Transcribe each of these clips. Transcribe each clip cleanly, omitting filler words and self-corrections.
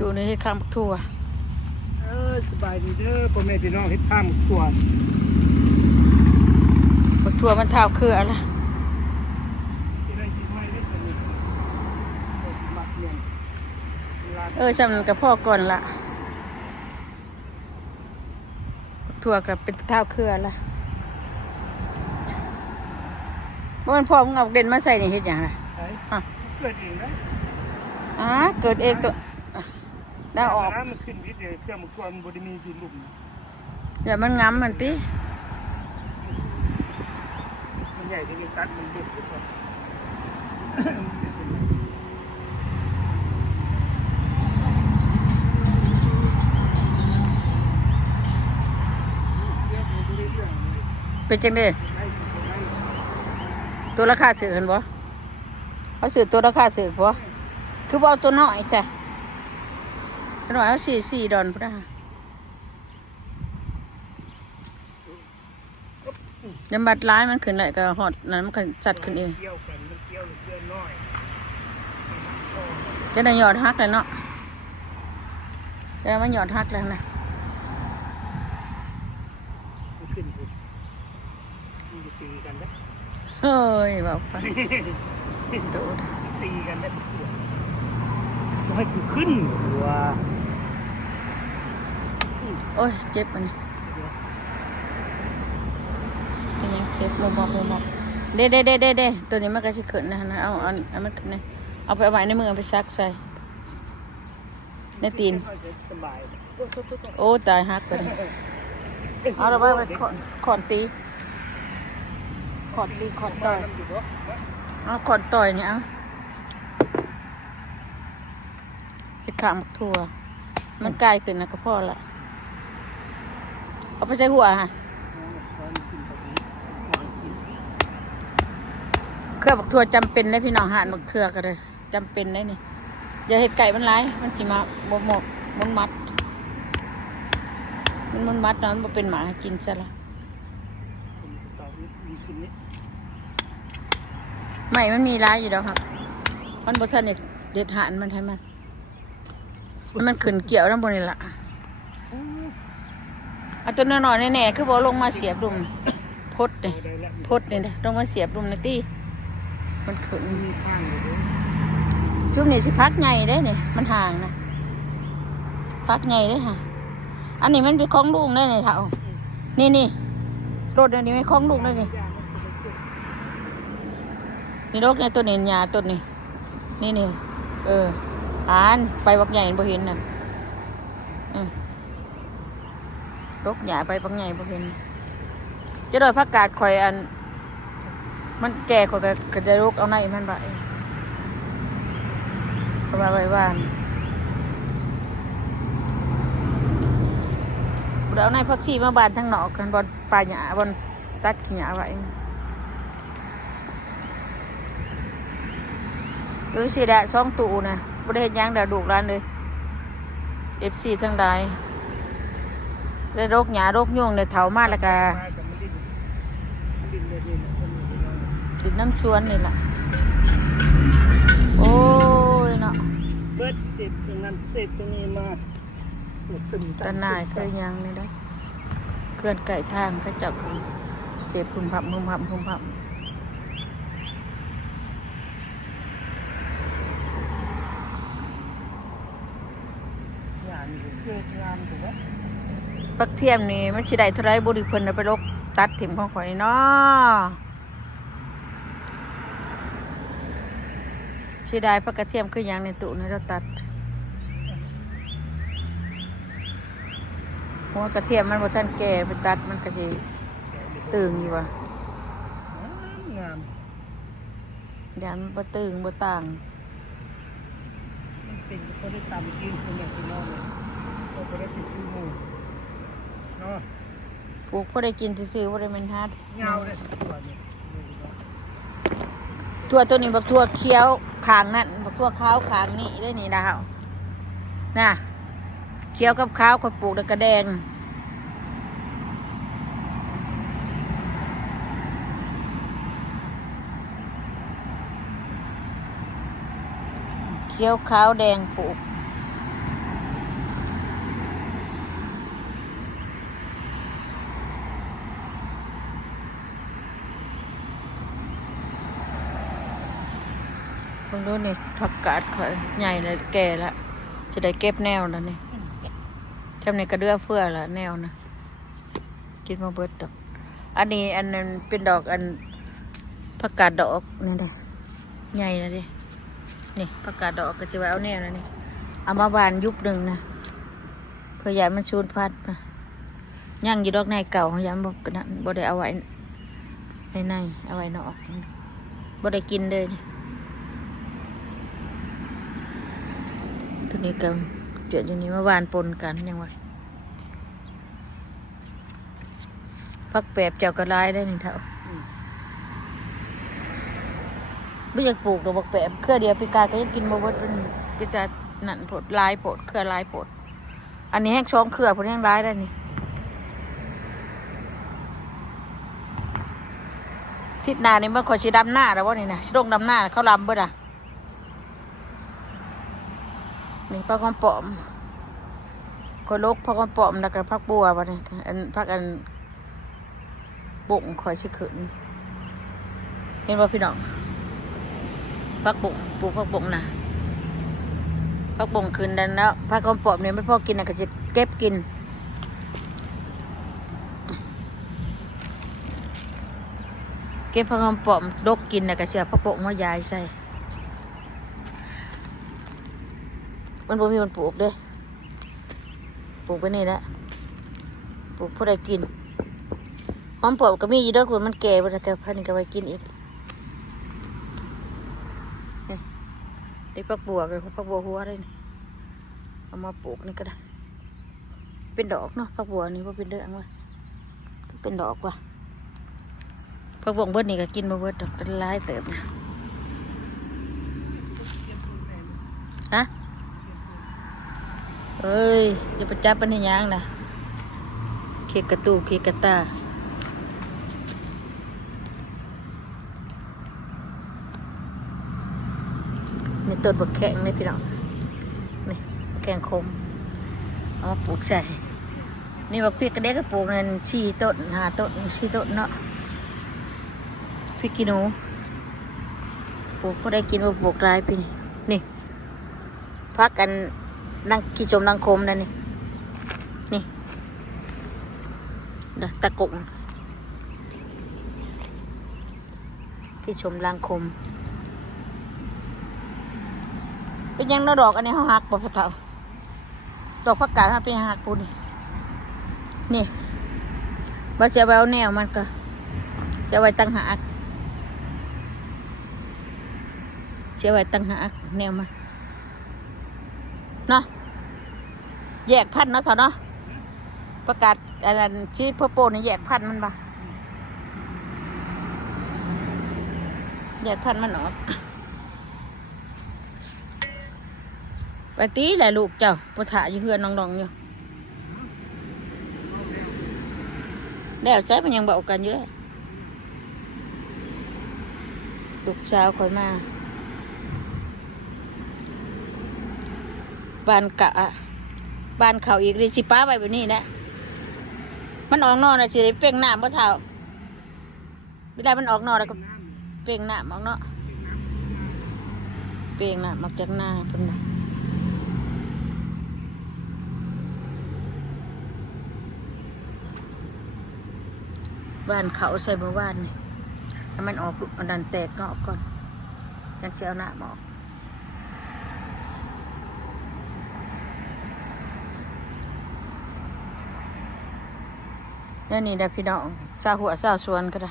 ดูนี่เฮ็ดข้ามบักทั่วสบายดีเด้อพ่อแม่พี่น้องเฮ็ดข้ามบักทั่วบักทั่วมันเท่าคืออะไรสิได้กินไว้ได้ซั่นนี่ก็สิมักเลี้ยงจำกับพ่อก่อนละบักทั่วกับเป็นเท่าคืออะไรว่ามันพ่อมึงเอาเด่นมาใส่นี่เฮ็ดหยังล่ะเกิดเองนะเกิดเองตัวได้ออกมันขึ้นนิดเดียวเครื่องมันกวนบ่ได้มีดินลุ่มอย่ามันง้ำมันติมันใหญ่ที่ตัดมันเด็ดทุกคนเป็นจังได๋ตัวราคาซื้อกันบ่เขาซื้อตัวราคาซื้อบ่คือบ่เอาตัวน้อยซะตัวน้อยเอา4 ดอนพุ่นน่ะน้ำบัดร้ายมันขึ้นได้ก็ฮอดนั้นมันก็จัดขึ้นเองเกี่ยวกันมันเกี่ยวเพื่อนน้อยจะได้ยอดฮักเลยเนาะจะได้มันยอดฮักแล้วนะขึ้นมันจะตีกันได้เฮ้ยบอกไปดูตีกันได้ต้องให้กูขึ้นว่าโอ้ยเจ็บมันยังเจ็บมุมมองเด้ตัวนี้มันก็จะขึ้นนะเอามันขึ้นนะเอาไปไว้ในมือไปซักใส่ในตีนโอ้ตายฮักไปเลยเอาเราไปขอนตีขอนต่อยเอาขอนต่อยเนี่ยเอาเห็ดขาหมักถั่วมันกลายขึ้นนะก็พอละเอาไปใส่หัวฮะเครื่องบักถั่วจำเป็นได้พี่น้องหานบักเถื่อกันเลยจำเป็นได้นี่อย่าเห็ดไก่มันร้ายมันสิมาหมกมันมัดมันมัดนะมันเป็นหมากินซะละไม่มันมีร้ายอยู่แล้วครับมันบดทันเด็ดหานมันให้มันขึ้นเกี่ยวน้ำบนนี่ละเอาตัวน้อยๆแน่ๆคือบอกลงมาเสียบดุมพดเนี่ยลงมาเสียบดุมนะตี้มันขึ้นจุ่มนี่สิพักไงได้เนี่ยมันห่างนะพักไงได้ค่ะอันนี้มันเป็นของลูกได้เนี่ยเท่านี่รถอันนี้ไม่ของลูกได้นี่รถในตัวนี้หญ้าตัวนี้นี่อ่านไปบักใหญ่บ่เห็นน่ะรถหญ้าไปบักใหญ่บ่เห็นจะโดยผักกาดข่อยอันมันแก่ข่อยก็จะลุกเอาในมันไปเพราะว่าไว้บ้านเราในพักชีมาบานทั้งนอกกันบนป่าหญ้าบนตัดขี้หญ้าไว้สิได้2 ตู้นะบ่ได้เฮ็ดหยังดาลูกหลานเลยFCทั้งหลายได้โรคหญ้าโรคยุ่งเนี่ยเฒ่ามาแล้วก็ดินน้ำชวนนี่ล่ะโอ้ยเนาะเบิดเสร็จตรงนั้นเสร็จตรงนี้มาตะนายเคยยังนี่ได้เคลื่อนไก่ทางก็จับเสียบพุ่มพับปักเทียมนี่มันสิได้เท่าไรบุรีเพิ่นไปลกตัดถิ่มของข่อยเนาะสิได้ปักกระเทียมคือยังในตู้นี่เราตัดหัวกระเทียมมันบ่ทันแก่ไปตัดมันก็สิตึงอยู่ว่ะงามยันบ่ตึงบ่ต่างมันเป็นก็ได้ตามกินคนอย่างที่น้องเลยก็ได้ไปซื้อหมูเนาะปลูกพอได้กินซื่อๆบ่ได้แม่นฮัดยาวได้สักตัวนี่ทั่วตัวนี้บักทั่วเขียวขางนั่นบักทั่วขาวขางนี่ได้นี่ดาวน่ะเขียวกับขาวข่อยปลูกแล้วก็แดงเขียวขาวแดงปลูก ผมรู้นี่ผักกาดข่อยใหญ่เลยแก่ละจะได้เก็บแนวแล้วนี่ทำในกระเดือเฟื่อละแนวนะกินมาเบิดดอกอันนี้อันนั้นเป็นดอกอันผักกาดดอกนี่เลยใหญ่นะดินี่ผักกาดดอกก็จะไว้เอาแนวแล้วนี่เอามาบานยุบหนึ่งนะเพื่ออย่ามันชูนพัดมาย่างอยู่ดอกในเก่าอย่ามันบอกนั้นบ่ได้เอาไว้ในเอาไว้นอกบ่ได้กินเลยตัวนี้ก็เดี๋ยวนี้มาหวานปนกันยังวะพักแปบเจ้ากระไรได้นี่เท่าไม่อยากปลูกดอกบักแปบเครือเดียวปีกาก็ยังกินมาเบิดเป็นกินแต่นั่นผดลายผดเครือลายผดอันนี้แห้งช้องเครือผดแห้งลายได้นี่ทิศนานี่มันขอชีดำหน้าแล้ววะนี่นะชีดงดำหน้าเขาลำเบิดอ่ะนี่ผักหอมปอมก็ลกผักหอมปอมแล้วก็ผักบัววะนี่อันผักอันบุ่งคอยชิขึ้นเห็นว่าพี่น้องผักบุ่งปลูกผักบุ่งนะผักบุ่งขึ้นดันแล้วผักหอมปอมเนี่ยไม่พอกินนะก็จะเก็บกินเก็บผักหอมปอมดกกินนะก็เสียผักบุ่งมายายใส่มันบ่มีมันปลูกเด้ปลูกไปนี่แหละปลูกเพื่อได้กินหอมปอมก็มีอยู่เด้อคุณมันแก่ไปแล้วก็พันก็ไว้กินอีกนี่ผักบัวกับผักบัวหัวเลยนี่เอามาปลูกนี่ก็ได้เป็นดอกเนาะผักบัวนี่ว่าเป็นเรื่องวะเป็นดอกว่ะผักบัวเบิดนี่ก็กินมาเบิดดอกก็หลายเติบนะฮะเอ้ยอย่าไปจับมันให้ยางนะเค้กกระตูเค้กกระตานี่ต้นบักแข้งนี่พี่น้องนี่แข้งคมเอามาปลูกใส่นี่บักพริกกระเด็กกระปลูกนั่น4 ต้น5 ต้น4 ต้นเนาะพริกขี้หนูปลูกก็ได้กินว่าปลูกหลายปีนี่พักกันนั่งขี้ชมนั่งคมนั่นนี่ตะกุ่งขี้ชมลังคมเป็นยังดอกอันนี้เขาหักบ่พะเฒ่าดอกผักกาดเขาเป็นหักปูนี่บ่จะเอาแนวมันก็จะไว้ตั้งหักจะไว้ตั้งหักแนวมันเนาะแยกพันธุ์เนาะสาวเนาะประกาศอะไรชีวิตพ่อโปนี่แยกพันธุ์มันปะแยกพันธุ์มันออกไปตีแหละลูกเจ้าปะถะอยู่เพื่อนน้องๆอยู่แล้วใช้มันยังเบากันอยู่เลยลูกสาวคอยมาบ้านกะบ้านเขาอีกเลยสิป้าไปแบบนี้แหละมันออกนอกนะสิได้เป่งน้ำบ่เท่าเวลามันออกนอกแล้วก็เป่งน้ำออกเนาะเป่งน้ำออกจากหน้าเพิ่นบ้านเขาใส่เมื่อวานนี่ให้มันออกอันนั้นแตกเงาะก่อนจังสิเอาน้ำออกแล้วนี่ได้พี่น้องซาหัวซาสวนก็ได้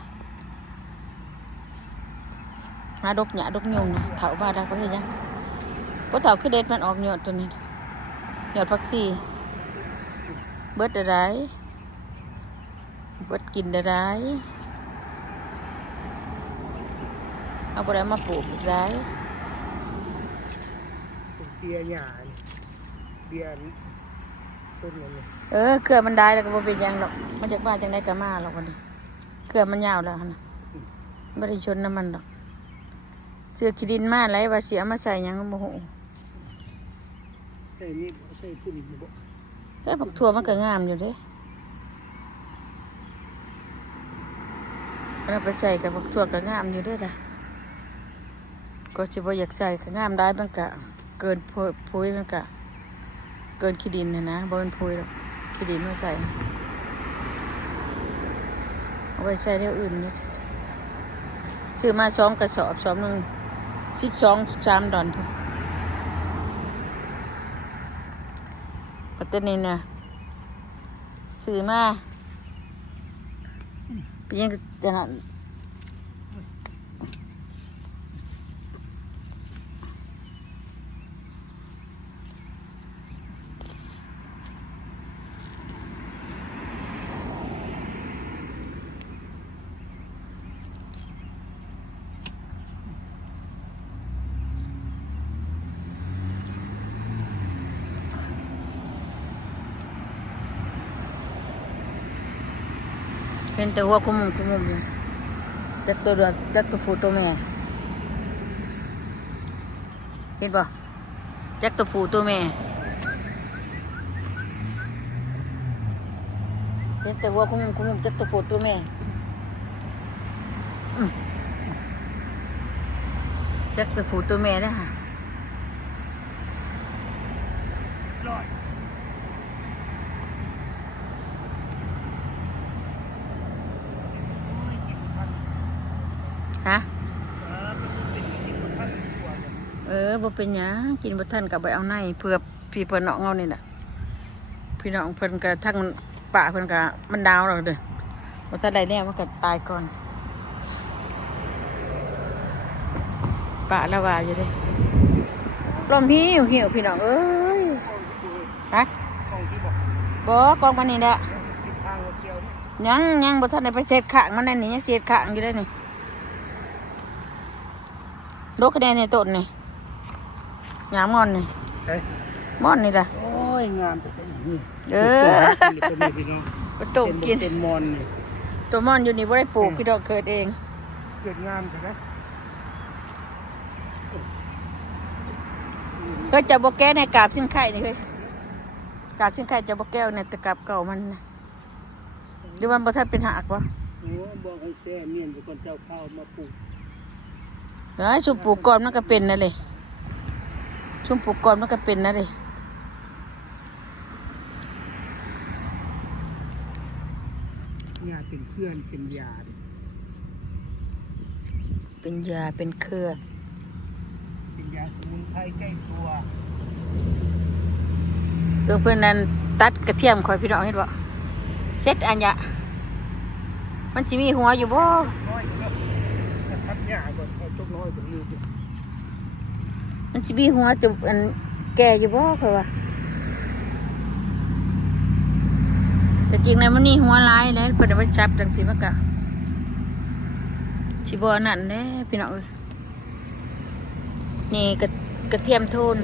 หาดกหยาดกยุงนะเถาบ้านเราก็เห็นยังเพราะเถาคือเด็ดมันออกหยอดตัวนี้หยอดผักชีเบิดอะไรเบิดกินอะไรเอาไปแล้วมาปลูกอีกได้ เบียร์หยาเบียร์ต้นนั้นเลย เกลือมันได้แล้วก็บ่เป็นยังหรอกมันจากบ้านจังได้กะมาหรอกวันนี้เกลือมันยาวแล้วนะไม่ได้ชนน้ำมันหรอกเสื้อขี้ดินมาอะไรว่าเสียมาใส่ยังโมโห ใส่นี่ใส่ผู้หญิงบ่ แล้วผักถั่วมันก็งามอยู่เด้เราไปใส่กับผักถั่วก็งามอยู่เด้อจ้ะ ก็สิบ่อยากใส่ก็งามได้มันก็เกินพุ้ยมันก็เกินขี้ดินนะบ่เป็นพุ้ยหรอกขี้ดินมาใส่เอาไปใส่เรื่องอื่นนี่ซื้อมา2 กระสอบสอบหนึง12-13 ดอนพุ่นปัตตานีเนี่ยซื้อมาเป็นยังจะนั่นเห็นแต่หัวขมุมอยู่จักตัวเดือดจักตัวผู้ตัวแม่เห็นป่ะจักตัวผู้ตัวแม่เห็นแต่หัวขมุมจักตัวผู้ตัวแม่จักตัวผู้ตัวแม่นะฮะ ลอยกินพัน ฮะ เป็นพันตัวเนี่ย บ่เป็นหยังกินบ่ทันก็ไปเอาในเพื่อพี่เพิ่นน้องเฮานี่น่ะพี่น้องเพิ่นก็ทั้งป่าเพิ่นก็มันดาวแล้วเด้อบ่ทันได้แน่มันก็ตายก่อนป่าละว่าอยู่เด้ลมหิวพี่น้องเอ้ยฮะ ของที่บอก บ่กองมันนี่แหละ ทิศทางเที่ยวนี่ ยังบ่ทันได้ไปเช็ดข้างมันนั่นนี่ยังเช็ดข้างอยู่ได้นี่โดกคะแนนในต้นนี่งามงอนนี่ เฮ้ย ม่อนนี่ล่ะ โอ้ยงามแต่เป็นอย่างนี้ ตัวนี้พี่น้อง ไปต้มกิน เป็นมอนนี่ ตัวม่อนอยู่นี่บ่ได้ปลูกพี่ดอกเกิดเอง เกิดงามใช่ไหม เฮ้ยจะบ่แก้ในกาบชิ้นไข่นี่เฮ้ยกาบชิ้นไข่จะบ่แก้วเนี่ยแต่กาบเก่ามันนะหรือมันบ่ทันเป็นหักวะ โอ้บอกให้แซ่เมียนเป็นคนเจ้าข้าวมาปลูก เดี๋ยวชุบปลูกก่อนมันก็เป็นนั่นเลยชุบปลูกก่อนมันก็เป็นนั่นเลย งาเป็นเคลื่อนเป็นยา เป็นยาเป็นเครือ เป็นยาสมุนไพรใกล้ตัว เพื่อนนั้นตัดกระเทียมคอยพี่น้องเห็นบ่เซ็ตอันยะมันสิมีหัวอยู่บ่ น้อยก็กระซับหญ้าก่อนเอาจุกน้อยก่อนลืม มันสิมีหัวจุอันแก่อยู่บ่ค่อยว่าแต่จริงแล้วมันมีหัวหลายแล้วเพิ่นเอาไปจับจังซี่มันก็สิบ่นั่นเด้พี่น้องเอ้ยนี่กระเทียมโทน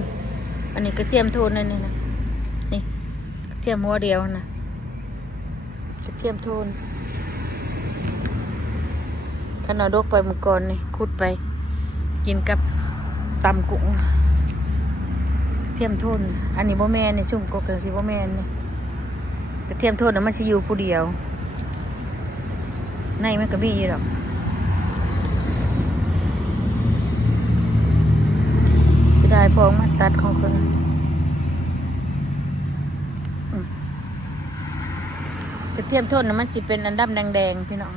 อันนี้กระเทียมโทนนั่นนี่นะนี่กระเทียมหัวเดียวนะกระเทียมโทนขนาดดกไปมื้อก่อนนี่ขุดไปกินกับตำกุ้งกระเทียมโทนอันนี้บ่แม่นนี่ชุ่มกกจังซี่บ่แม่นนี่กระเทียมโทนน่ะมันสิอยู่ผู้เดียวในมันก็มีอยู่ดอกสิได้พองมาตัดของเพิ่นกระเทียมโทนน่ะมันสิเป็นอันดำแดงๆพี่น้อง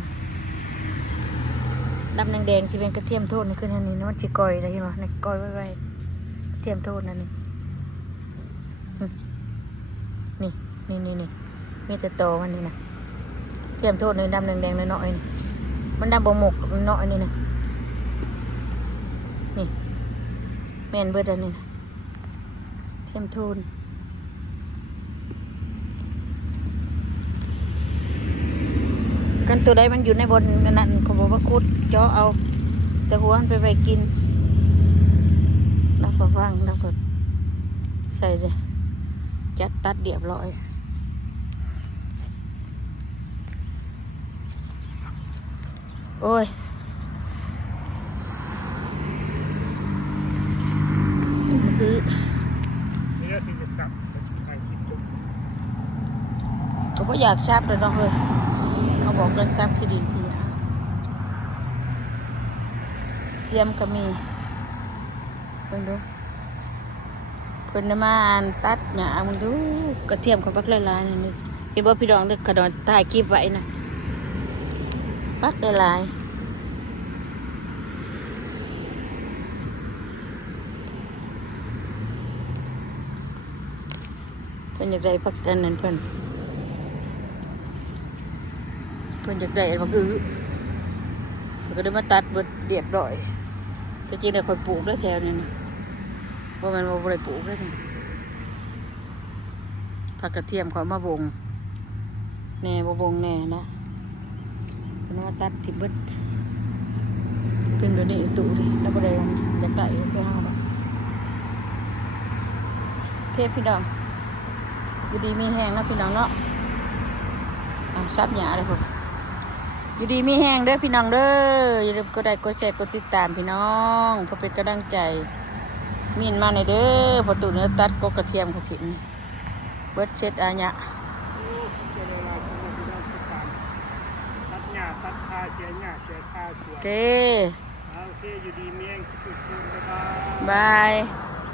ดำแดงๆสิเป็นกระเทียมโทนนี่คืออันนี้นะมันสิก่อยได้เห็นบ่นี่ก่อยไว้ๆกระเทียมโทนนั่นนี่นี่มีแต่โตมันนี่นะเทียมโทษนี่ดำแดงๆน้อยๆนี่มันดำบ่หมกน้อยนี่นะนี่แม่นเบิดอันนี้นะเทียมโทนกันตัวใดมันอยู่ในบนนั้นเขาบอกว่าคุดเจาะเอาแต่หัวมันไปกินแล้วก็ฟังแล้วก็ใส่เลยจัดตัดเรียบร้อยโอ้ยคือ นี่ก็คือจะสับไข่คิดจุก ก็บ่อยากซับเลยน้องเฮ้ยเขาบอกกันซับขี้ดินขี้หยาเสียมก็มี พิ่นดูเพิ่นน่ะมาอ่านตัดหญ้ามึงดูกระเทียมของปักหลายๆนี่เห็นบ่พี่น้องเด้อกระดอนถ่ายคลิปไว้นะปักหลายเพิ่นอยากได้ผักอันนั้นเพิ่นอยากได้ผักอื้อเพิ่นก็ได้มาตัดเบิดเรียบร้อยแต่จริงๆแล้วค่อยปลูกได้แถวนี้นะบ่แม่นว่าบ่ได้ปลูกได้นี่ผักกระเทียมเขามาบงแหน่บ่บงแหน่นะเพิ่นมาตัดทิ่มเบิดเป็นแบบนี้ตู่ดิแล้วบ่ได้อยากได้ก็หาดอกเพชรพี่น้องอยู่ดีมีแห้งนะพี่น้องเนาะซับหยาเลยผมอยู่ดีมีแห้งเด้อพี่น้องเด้ออย่าลืมกดไลค์กดแชร์กดติดตามพี่น้องเพื่อเป็นกำลังใจมีนมาในอยเด้อพอตู่เนื้อตัดกกระเทียมกระถิ่นเบิดเช็ดอาญะ โอ้เจริญราชมาที่นั่นทุกการตัดหญ้าตัดคาเสียหญ้าเสียคาสวน โอเค โอเคอยู่ดีเมียงทุกคนบ๊ายบาย บาย